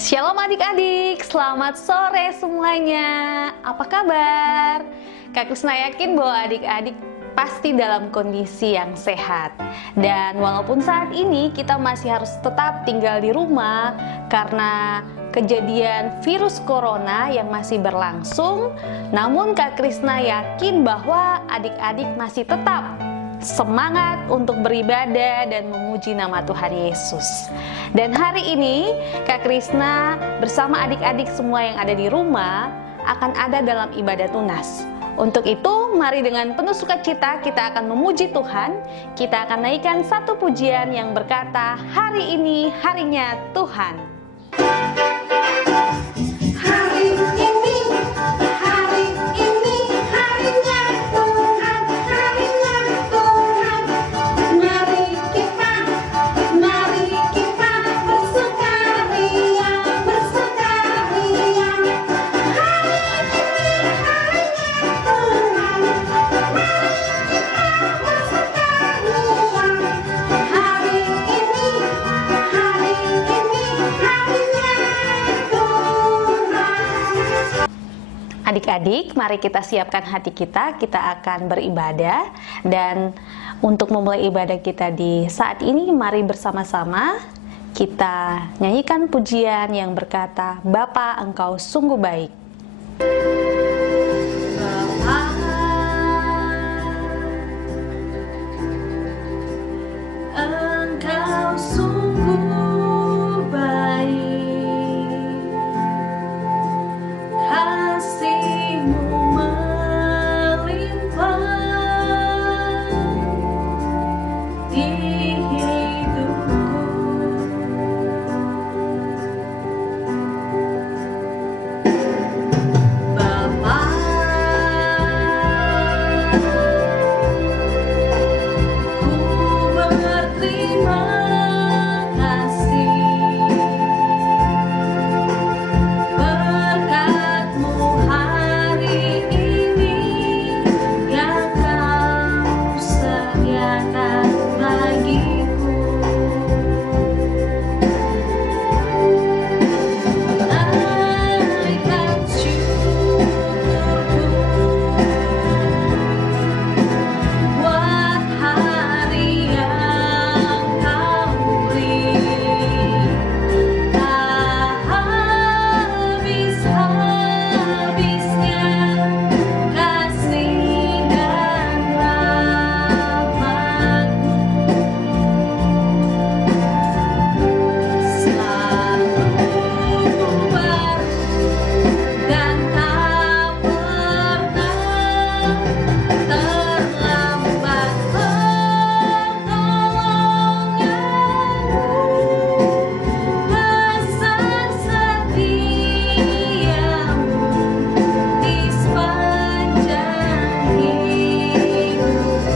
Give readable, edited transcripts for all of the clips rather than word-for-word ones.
Shalom adik-adik, selamat sore semuanya. Apa kabar? Kak Krisna yakin bahwa adik-adik pasti dalam kondisi yang sehat. Dan walaupun saat ini kita masih harus tetap tinggal di rumah karena kejadian virus corona yang masih berlangsung, namun Kak Krisna yakin bahwa adik-adik masih tetap semangat untuk beribadah dan memuji nama Tuhan Yesus. Dan hari ini Kak Krisna bersama adik-adik semua yang ada di rumah akan ada dalam ibadah tunas. Untuk itu, mari dengan penuh sukacita kita akan memuji Tuhan. Kita akan naikkan satu pujian yang berkata, hari ini harinya Tuhan. Hari ini harinya Tuhan, harinya Tuhan. Mari kita bersukaria, bersukaria. Hari ini harinya Tuhan, mari kita bersukaria. Hari ini harinya Tuhan. Adik-adik, mari kita siapkan hati kita akan beribadah. Dan untuk memulai ibadah kita di saat ini, mari bersama-sama kita nyanyikan pujian yang berkata, Bapa, Engkau sungguh baik. Engkau sungguh baik, kasih-Mu melimpah di hidupku. Bapa, ku berterima kasih, berkat-Mu hari ini yang Kau sediakan bagiku. Naikkan syukurku buat hari yang Kau beri, tak habis-habisnya kasih dan rahmat-Mu. Selalu baru dan tak pernah terlambat pertolongan-Mu. Besar setia-Mu di sepanjang hidupku.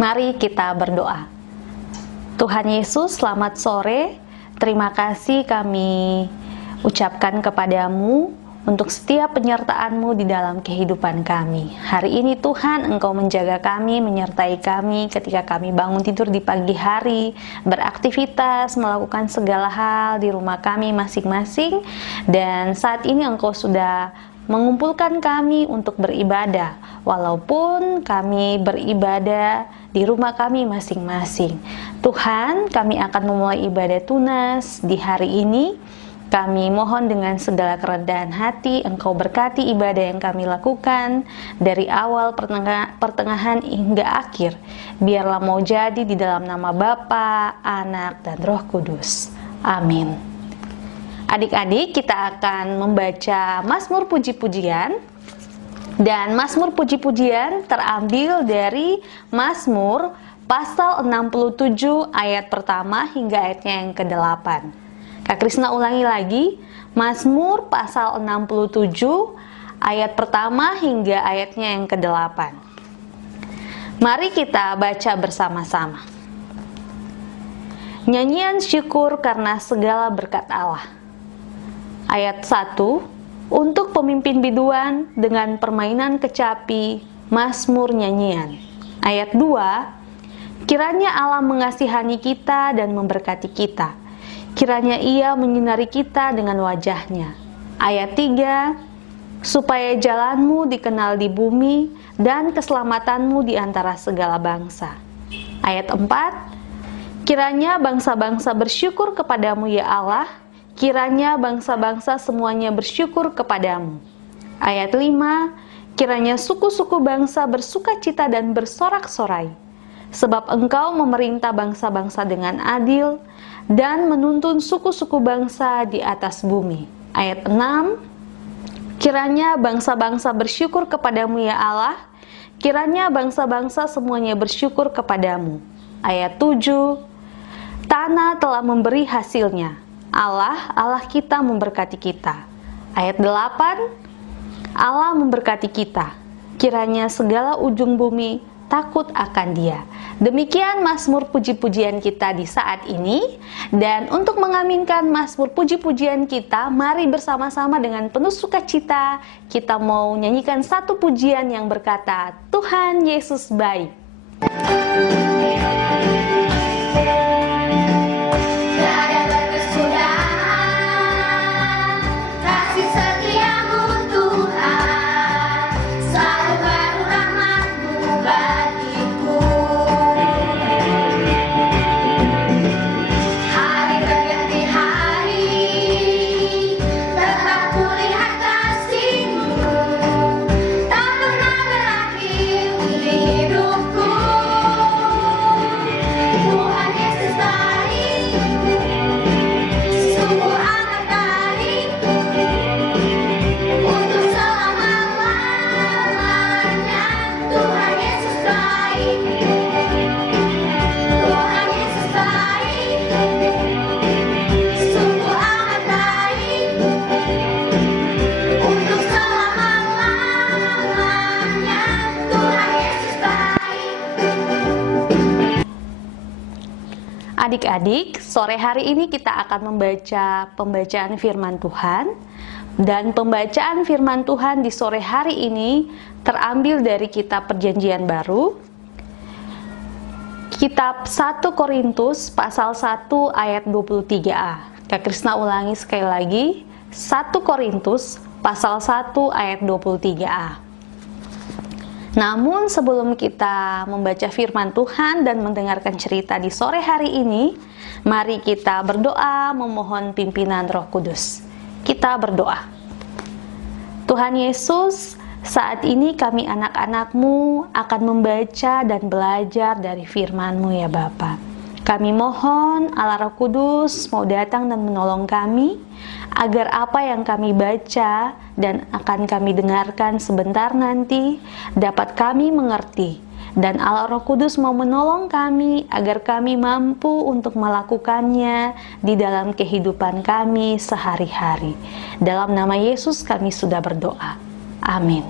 Mari kita berdoa. Tuhan Yesus, selamat sore. Terima kasih kami ucapkan kepadamu untuk setiap penyertaan-Mu di dalam kehidupan kami. Hari ini Tuhan, Engkau menjaga kami, menyertai kami ketika kami bangun tidur di pagi hari, beraktivitas, melakukan segala hal di rumah kami masing-masing. Dan saat ini Engkau sudah mengumpulkan kami untuk beribadah, walaupun kami beribadah di rumah kami masing-masing. Tuhan, kami akan memulai ibadah tunas di hari ini. Kami mohon dengan segala kerendahan hati, Engkau berkati ibadah yang kami lakukan dari awal, pertengahan hingga akhir. Biarlah mau jadi di dalam nama Bapa, Anak, dan Roh Kudus. Amin. Adik-adik, kita akan membaca Mazmur Puji-Pujian. Dan Mazmur Puji-Pujian terambil dari Mazmur pasal 67 ayat pertama hingga ayatnya yang ke-8. Kak Krisna ulangi lagi, Mazmur pasal 67 ayat pertama hingga ayatnya yang ke-8. Mari kita baca bersama-sama. Nyanyian syukur karena segala berkat Allah. Ayat 1, untuk pemimpin biduan dengan permainan kecapi, Mazmur nyanyian. Ayat 2, Kiranya Allah mengasihani kita dan memberkati kita. Kiranya Ia menyinari kita dengan wajah-Nya. Ayat 3, supaya jalanmu dikenal di bumi dan keselamatanmu di antara segala bangsa. Ayat 4, kiranya bangsa-bangsa bersyukur kepadamu ya Allah, kiranya bangsa-bangsa semuanya bersyukur kepadamu. Ayat 5, kiranya suku-suku bangsa bersukacita dan bersorak-sorai, sebab Engkau memerintah bangsa-bangsa dengan adil dan menuntun suku-suku bangsa di atas bumi. Ayat 6, kiranya bangsa-bangsa bersyukur kepadamu ya Allah, kiranya bangsa-bangsa semuanya bersyukur kepadamu. Ayat 7, tanah telah memberi hasilnya, Allah kita memberkati kita. Ayat 8, Allah memberkati kita, kiranya segala ujung bumi takut akan Dia. Demikian Mazmur puji-pujian kita di saat ini. Dan untuk mengaminkan Mazmur puji-pujian kita, mari bersama-sama dengan penuh sukacita kita mau nyanyikan satu pujian yang berkata, Tuhan Yesus baik. Adik-adik, sore hari ini kita akan membaca pembacaan firman Tuhan. Dan pembacaan firman Tuhan di sore hari ini terambil dari kitab Perjanjian Baru, kitab 1 Korintus pasal 1 ayat 23a. Kak Krisna ulangi sekali lagi, 1 Korintus pasal 1 ayat 23a. Namun sebelum kita membaca firman Tuhan dan mendengarkan cerita di sore hari ini, mari kita berdoa memohon pimpinan Roh Kudus. Kita berdoa. Tuhan Yesus, saat ini kami anak-anak-Mu akan membaca dan belajar dari firman-Mu ya Bapa. Kami mohon Allah Roh Kudus mau datang dan menolong kami, agar apa yang kami baca dan akan kami dengarkan sebentar nanti dapat kami mengerti. Dan Allah Roh Kudus mau menolong kami agar kami mampu untuk melakukannya di dalam kehidupan kami sehari-hari. Dalam nama Yesus kami sudah berdoa. Amin.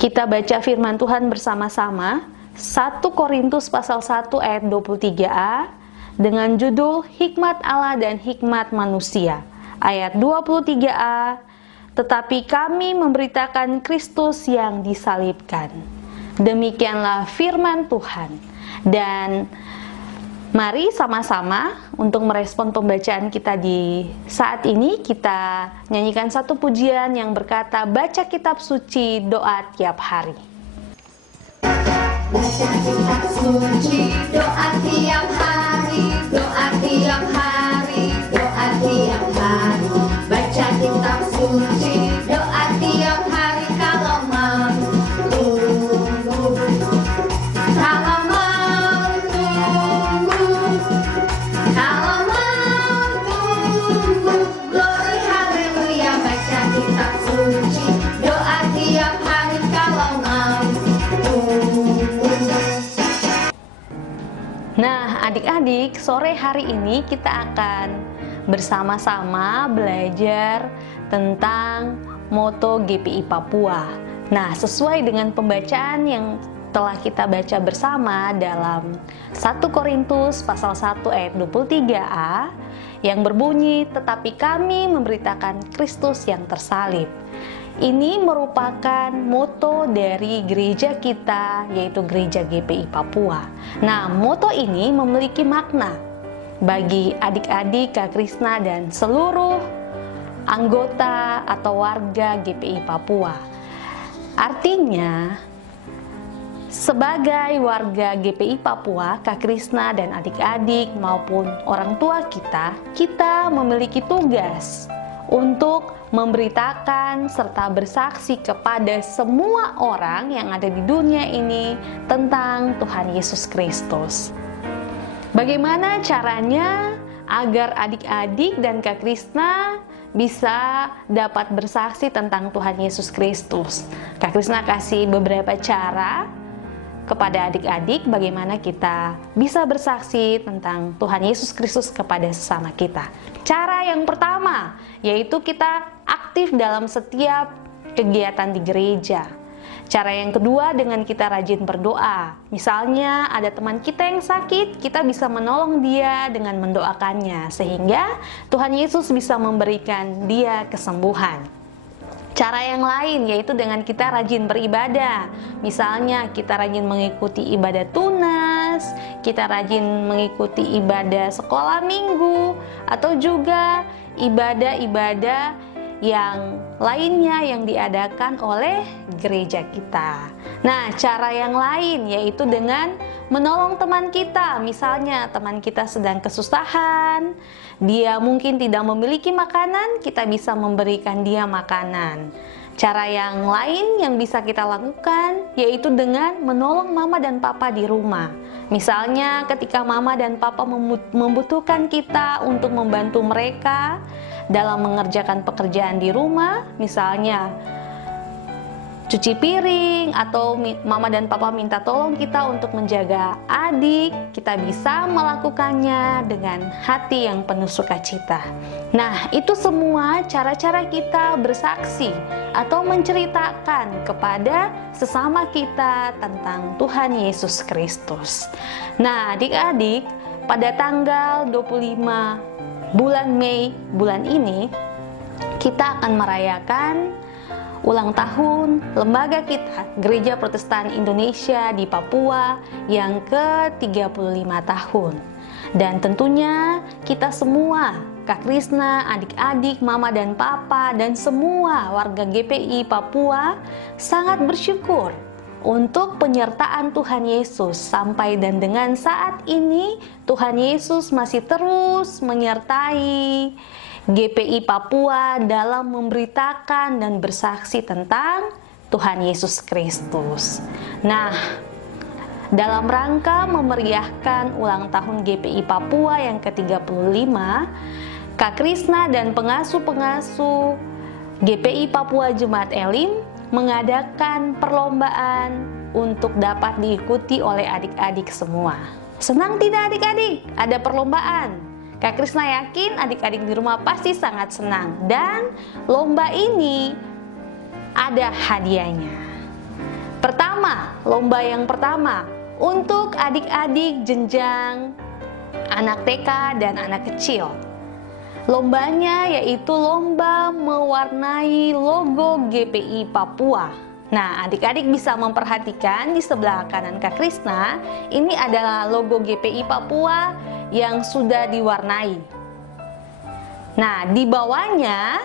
Kita baca firman Tuhan bersama-sama. 1 Korintus pasal 1 ayat 23a dengan judul Hikmat Allah dan Hikmat Manusia. Ayat 23a, tetapi kami memberitakan Kristus yang disalibkan. Demikianlah firman Tuhan. Dan mari sama-sama untuk merespon pembacaan kita di saat ini, kita nyanyikan satu pujian yang berkata, baca kitab suci, doa tiap hari. Baca kitab suci, doa tiap hari, doa tiap hari, doa tiap hari. Baca kitab suci, doa tiap hari kalau mau tunggu, kalau mau tunggu, kalau mau tunggu. Glory haleluya, baca kitab suci, doa tiap hari kalau mau tunggu. Nah, adik-adik, sore hari ini kita akan bersama-sama belajar tentang moto GPI Papua. Nah, sesuai dengan pembacaan yang telah kita baca bersama dalam 1 Korintus pasal 1 ayat 23a yang berbunyi, tetapi kami memberitakan Kristus yang tersalib. Ini merupakan moto dari gereja kita, yaitu Gereja GPI Papua. Nah, moto ini memiliki makna bagi adik-adik Kak Krisna dan seluruh anggota atau warga GPI Papua. Artinya, sebagai warga GPI Papua, Kak Krisna dan adik-adik maupun orang tua kita memiliki tugas untuk memberitakan serta bersaksi kepada semua orang yang ada di dunia ini tentang Tuhan Yesus Kristus. Bagaimana caranya agar adik-adik dan Kak Krisna bisa dapat bersaksi tentang Tuhan Yesus Kristus? Kak Krisna kasih beberapa cara kepada adik-adik bagaimana kita bisa bersaksi tentang Tuhan Yesus Kristus kepada sesama kita. Cara yang pertama yaitu kita aktif dalam setiap kegiatan di gereja. Cara yang kedua dengan kita rajin berdoa. Misalnya ada teman kita yang sakit, kita bisa menolong dia dengan mendoakannya sehingga Tuhan Yesus bisa memberikan dia kesembuhan. Cara yang lain yaitu dengan kita rajin beribadah. Misalnya kita rajin mengikuti ibadah tunas, kita rajin mengikuti ibadah sekolah minggu, atau juga ibadah-ibadah yang lainnya yang diadakan oleh gereja kita. Nah, cara yang lain yaitu dengan menolong teman kita. Misalnya teman kita sedang kesusahan, dia mungkin tidak memiliki makanan, kita bisa memberikan dia makanan. Cara yang lain yang bisa kita lakukan yaitu dengan menolong mama dan papa di rumah. Misalnya ketika mama dan papa membutuhkan kita untuk membantu mereka dalam mengerjakan pekerjaan di rumah, misalnya cuci piring, atau mama dan papa minta tolong kita untuk menjaga adik, kita bisa melakukannya dengan hati yang penuh sukacita. Nah, itu semua cara-cara kita bersaksi atau menceritakan kepada sesama kita tentang Tuhan Yesus Kristus. Nah, adik-adik, pada tanggal 25 bulan Mei bulan ini kita akan merayakan ulang tahun lembaga kita Gereja Protestan Indonesia di Papua yang ke-35 tahun. Dan tentunya kita semua, Kak Krisna, adik-adik, mama dan papa, dan semua warga GPI Papua sangat bersyukur untuk penyertaan Tuhan Yesus sampai dan dengan saat ini Tuhan Yesus masih terus menyertai GPI Papua dalam memberitakan dan bersaksi tentang Tuhan Yesus Kristus. Nah, dalam rangka memeriahkan ulang tahun GPI Papua yang ke-35, Kak Krisna dan pengasuh-pengasuh GPI Papua Jemaat Elim mengadakan perlombaan untuk dapat diikuti oleh adik-adik semua. Senang tidak adik-adik? Ada perlombaan. Kak Krisna yakin adik-adik di rumah pasti sangat senang. Dan lomba ini ada hadiahnya. Pertama, lomba yang pertama untuk adik-adik jenjang anak TK dan anak kecil. Lombanya yaitu lomba mewarnai logo GPI Papua. Nah, adik-adik bisa memperhatikan di sebelah kanan Kak Krisna, ini adalah logo GPI Papua yang sudah diwarnai. Nah, di bawahnya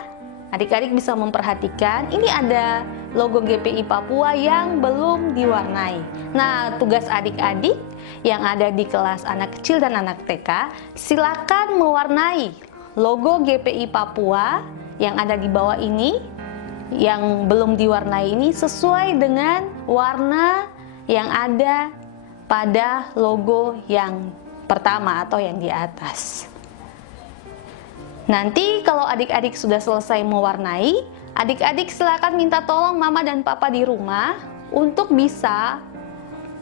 adik-adik bisa memperhatikan ini ada logo GPI Papua yang belum diwarnai. Nah, tugas adik-adik yang ada di kelas anak kecil dan anak TK, silakan mewarnai logo GPI Papua yang ada di bawah ini, yang belum diwarnai ini sesuai dengan warna yang ada pada logo yang pertama atau yang di atas. Nanti kalau adik-adik sudah selesai mewarnai, adik-adik silakan minta tolong mama dan papa di rumah untuk bisa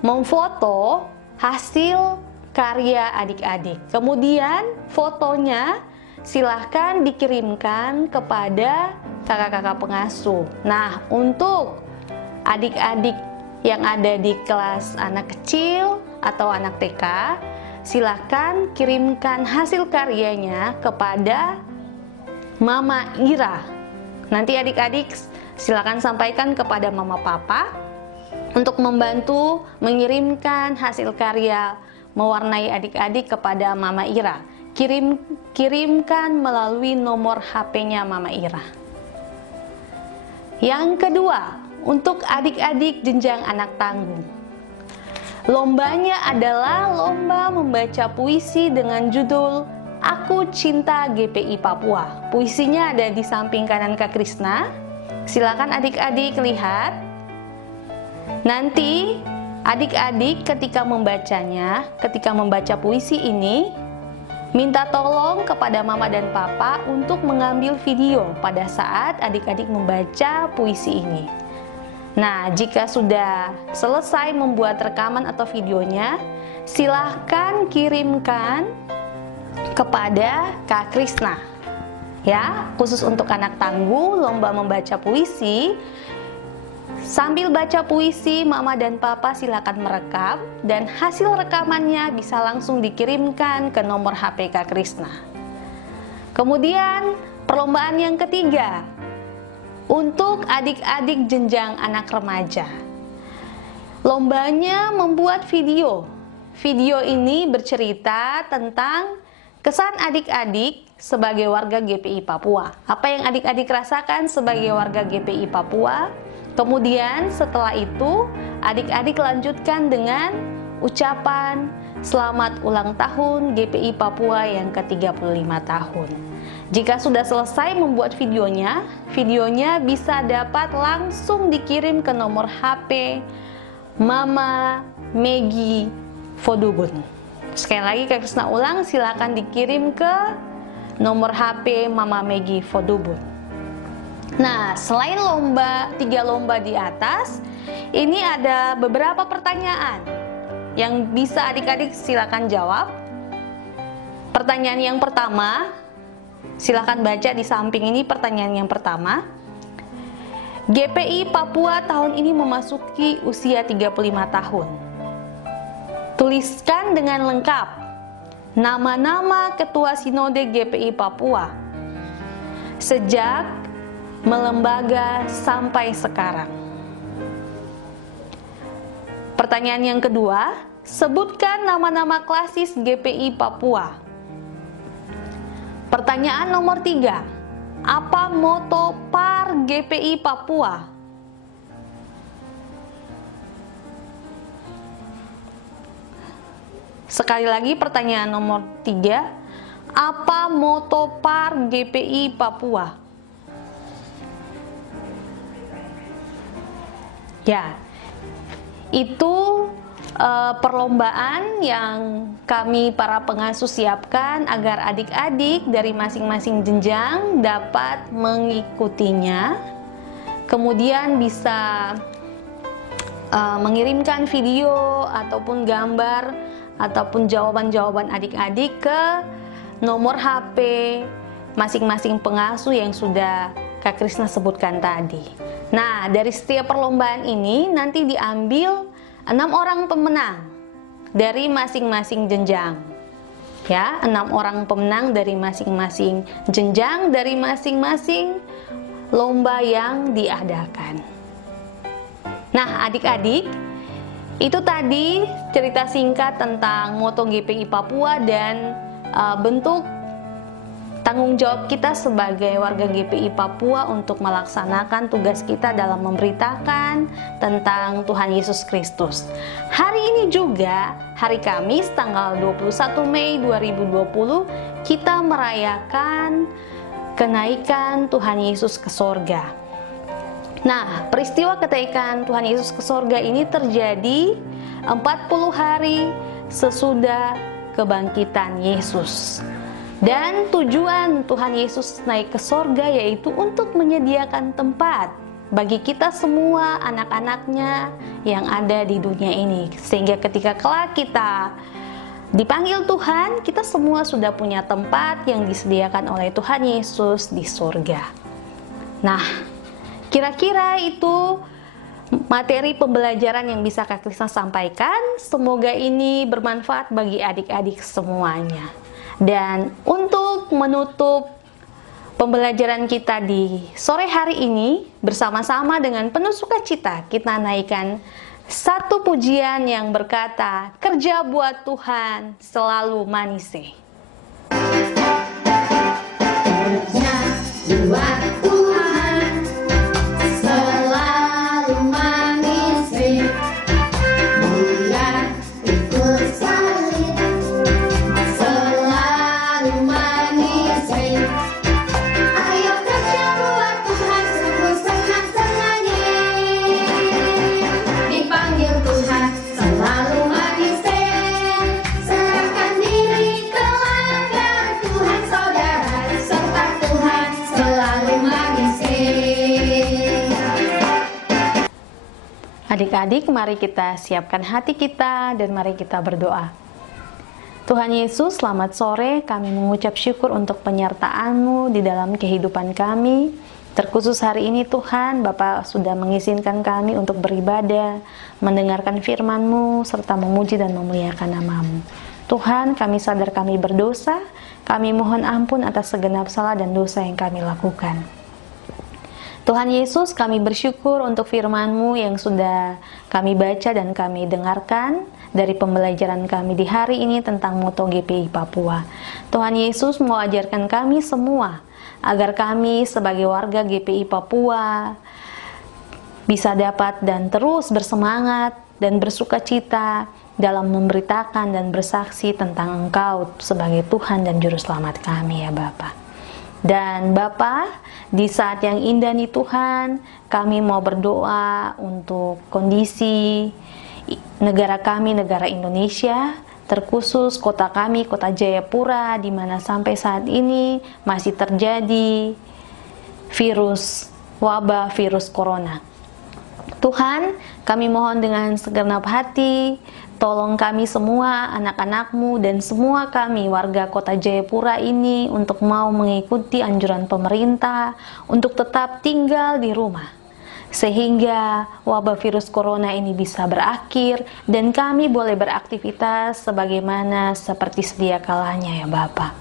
memfoto hasil karya adik-adik. Kemudian fotonya silahkan dikirimkan kepada kakak-kakak pengasuh. Nah, untuk adik-adik yang ada di kelas anak kecil atau anak TK, silahkan kirimkan hasil karyanya kepada Mama Ira. Nanti adik-adik silakan sampaikan kepada Mama Papa untuk membantu mengirimkan hasil karya mewarnai adik-adik kepada Mama Ira. Kirimkan melalui nomor HP-nya Mama Ira. Yang kedua, untuk adik-adik jenjang anak tangguh. Lombanya adalah lomba membaca puisi dengan judul Aku Cinta GPI Papua. Puisinya ada di samping kanan Kak Krisna. Silakan adik-adik lihat. Nanti adik-adik ketika membacanya, ketika membaca puisi ini, minta tolong kepada Mama dan Papa untuk mengambil video pada saat adik-adik membaca puisi ini. Nah, jika sudah selesai membuat rekaman atau videonya, silahkan kirimkan kepada Kak Krisna. Ya, khusus untuk anak tangguh, lomba membaca puisi. Sambil baca puisi, Mama dan Papa silakan merekam dan hasil rekamannya bisa langsung dikirimkan ke nomor HP Kak Krisna. Kemudian, perlombaan yang ketiga untuk adik-adik jenjang anak remaja. Lombanya membuat video. Video ini bercerita tentang kesan adik-adik sebagai warga GPI Papua. Apa yang adik-adik rasakan sebagai warga GPI Papua? Kemudian setelah itu adik-adik lanjutkan dengan ucapan selamat ulang tahun GPI Papua yang ke-35 tahun. Jika sudah selesai membuat videonya, bisa dapat langsung dikirim ke nomor HP Mama Megi Fodubun. Sekali lagi Kak Krisna ulang, silakan dikirim ke nomor HP Mama Megi Fodubun. Nah, selain tiga lomba di atas, ini ada beberapa pertanyaan yang bisa adik-adik silakan jawab. Pertanyaan yang pertama, silakan baca di samping ini pertanyaan yang pertama. GPI Papua tahun ini memasuki usia 35 tahun. Tuliskan dengan lengkap nama-nama Ketua Sinode GPI Papua sejak melembaga sampai sekarang. Pertanyaan yang kedua, sebutkan nama-nama klasis GPI Papua. Pertanyaan nomor 3, apa moto PAR GPI Papua? Sekali lagi pertanyaan nomor 3, apa moto PAR GPI Papua? Ya, itu perlombaan yang kami para pengasuh siapkan agar adik-adik dari masing-masing jenjang dapat mengikutinya. Kemudian bisa mengirimkan video ataupun gambar ataupun jawaban-jawaban adik-adik ke nomor HP masing-masing pengasuh yang sudah Kak Krisna sebutkan tadi. Nah, dari setiap perlombaan ini nanti diambil 6 orang pemenang dari masing-masing jenjang. Ya, 6 orang pemenang dari masing-masing jenjang, dari masing-masing lomba yang diadakan. Nah, adik-adik, itu tadi cerita singkat tentang moto GPI Papua dan bentuk tanggung jawab kita sebagai warga GPI Papua untuk melaksanakan tugas kita dalam memberitakan tentang Tuhan Yesus Kristus. Hari ini juga, hari Kamis tanggal 21 Mei 2020, kita merayakan kenaikan Tuhan Yesus ke sorga. Nah, peristiwa kenaikan Tuhan Yesus ke sorga ini terjadi 40 hari sesudah kebangkitan Yesus. Dan tujuan Tuhan Yesus naik ke sorga yaitu untuk menyediakan tempat bagi kita semua anak-anaknya yang ada di dunia ini. Sehingga ketika kelak kita dipanggil Tuhan, kita semua sudah punya tempat yang disediakan oleh Tuhan Yesus di sorga. Nah, kira-kira itu materi pembelajaran yang bisa Kak Krisna sampaikan. Semoga ini bermanfaat bagi adik-adik semuanya. Dan untuk menutup pembelajaran kita di sore hari ini, bersama-sama dengan penuh sukacita kita naikkan satu pujian yang berkata, kerja buat Tuhan selalu manise. Kerja buat Tuhan selalu manise, dia ikut salib selalu manise. Ayo kerja buat Tuhan sungguh senang-senangnya, dipanggil Tuhan selalu manise. Serahkan diri kepada Tuhan saudara, serta Tuhan selalu manise. Adik-adik, mari kita siapkan hati kita dan mari kita berdoa. Tuhan Yesus, selamat sore. Kami mengucap syukur untuk penyertaan-Mu di dalam kehidupan kami. Terkhusus hari ini Tuhan, Bapak sudah mengizinkan kami untuk beribadah, mendengarkan firman-Mu, serta memuji dan memuliakan nama-Mu. Tuhan, kami sadar kami berdosa, kami mohon ampun atas segenap salah dan dosa yang kami lakukan. Tuhan Yesus, kami bersyukur untuk firman-Mu yang sudah kami baca dan kami dengarkan dari pembelajaran kami di hari ini tentang Moto GPI Papua. Tuhan Yesus mau ajarkan kami semua, agar kami sebagai warga GPI Papua bisa dapat dan terus bersemangat dan bersukacita dalam memberitakan dan bersaksi tentang Engkau sebagai Tuhan dan Juru Selamat kami ya Bapa. Dan Bapa, di saat yang indah nih Tuhan, kami mau berdoa untuk kondisi negara kami, negara Indonesia, terkhusus kota kami, kota Jayapura, di mana sampai saat ini masih terjadi wabah virus corona. Tuhan, kami mohon dengan segenap hati, tolong kami semua, anak-anak-Mu dan semua kami warga kota Jayapura ini untuk mau mengikuti anjuran pemerintah untuk tetap tinggal di rumah. Sehingga wabah virus corona ini bisa berakhir dan kami boleh beraktivitas sebagaimana seperti sedia kalanya ya Bapa.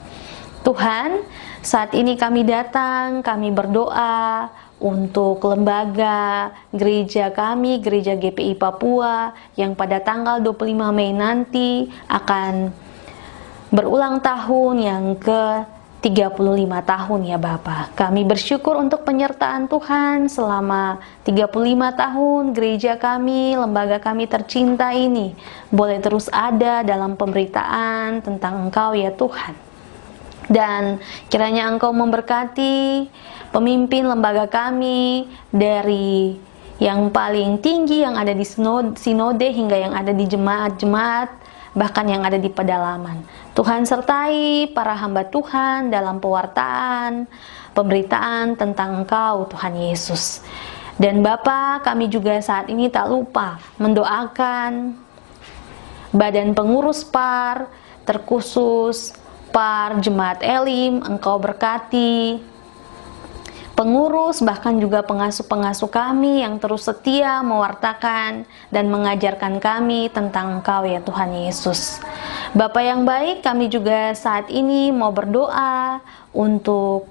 Tuhan, saat ini kami datang, kami berdoa untuk lembaga gereja kami, Gereja GPI Papua, yang pada tanggal 25 Mei nanti akan berulang tahun yang ke-35 tahun ya Bapa. Kami bersyukur untuk penyertaan Tuhan selama 35 tahun gereja kami, lembaga kami tercinta ini boleh terus ada dalam pemberitaan tentang Engkau ya Tuhan. Dan kiranya Engkau memberkati pemimpin lembaga kami dari yang paling tinggi yang ada di sinode hingga yang ada di jemaat-jemaat, bahkan yang ada di pedalaman. Tuhan sertai para hamba Tuhan dalam pewartaan, pemberitaan tentang Engkau Tuhan Yesus. Dan Bapa, kami juga saat ini tak lupa mendoakan badan pengurus PAR, terkhusus PAR Jemaat Elim, Engkau berkati pengurus, bahkan juga pengasuh-pengasuh kami yang terus setia mewartakan dan mengajarkan kami tentang Engkau ya Tuhan Yesus. Bapa yang baik, kami juga saat ini mau berdoa untuk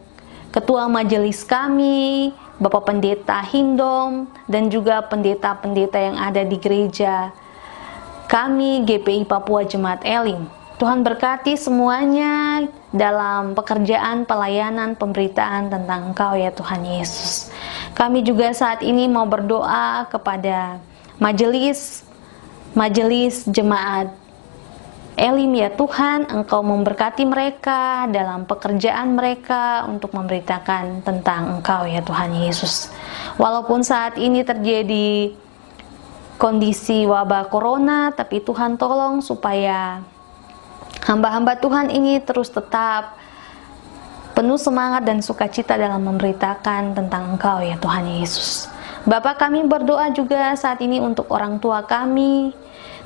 ketua majelis kami, Bapak Pendeta Hindom, dan juga pendeta-pendeta yang ada di gereja kami GPI Papua Jemaat Elim. Tuhan berkati semuanya dalam pekerjaan, pelayanan, pemberitaan tentang Engkau ya Tuhan Yesus. Kami juga saat ini mau berdoa kepada majelis jemaat Elim ya Tuhan, Engkau memberkati mereka dalam pekerjaan mereka untuk memberitakan tentang Engkau ya Tuhan Yesus. Walaupun saat ini terjadi kondisi wabah corona, tapi Tuhan tolong supaya hamba-hamba Tuhan ini terus tetap penuh semangat dan sukacita dalam memberitakan tentang Engkau ya Tuhan Yesus. Bapa, kami berdoa juga saat ini untuk orang tua kami.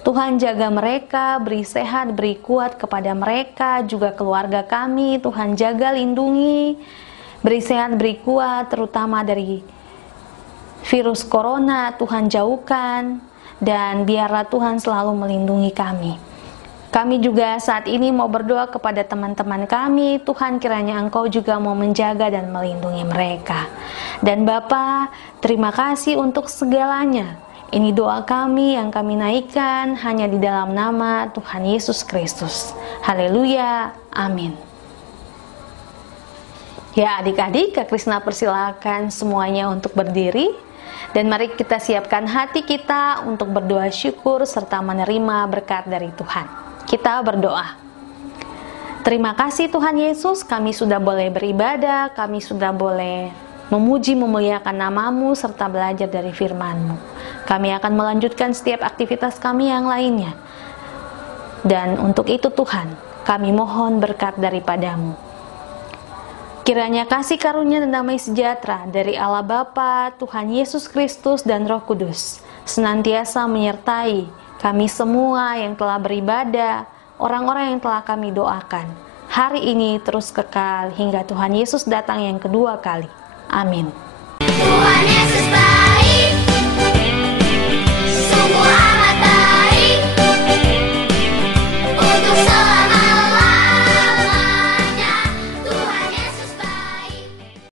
Tuhan jaga mereka, beri sehat, beri kuat kepada mereka, juga keluarga kami. Tuhan jaga, lindungi, beri sehat, beri kuat, terutama dari virus corona. Tuhan jauhkan, dan biarlah Tuhan selalu melindungi kami. Kami juga saat ini mau berdoa kepada teman-teman kami. Tuhan, kiranya Engkau juga mau menjaga dan melindungi mereka. Dan Bapa, terima kasih untuk segalanya. Ini doa kami yang kami naikkan hanya di dalam nama Tuhan Yesus Kristus. Haleluya, amin. Ya adik-adik, Kak Krisna persilakan semuanya untuk berdiri. Dan mari kita siapkan hati kita untuk berdoa syukur serta menerima berkat dari Tuhan. Kita berdoa. Terima kasih Tuhan Yesus, kami sudah boleh beribadah, kami sudah boleh memuji memuliakan nama-Mu serta belajar dari firman-Mu. Kami akan melanjutkan setiap aktivitas kami yang lainnya. Dan untuk itu Tuhan, kami mohon berkat daripada-Mu. Kiranya kasih karunia dan damai sejahtera dari Allah Bapa, Tuhan Yesus Kristus dan Roh Kudus senantiasa menyertai kami semua yang telah beribadah, orang-orang yang telah kami doakan, hari ini terus kekal hingga Tuhan Yesus datang yang kedua kali. Amin. Tuhan Yesus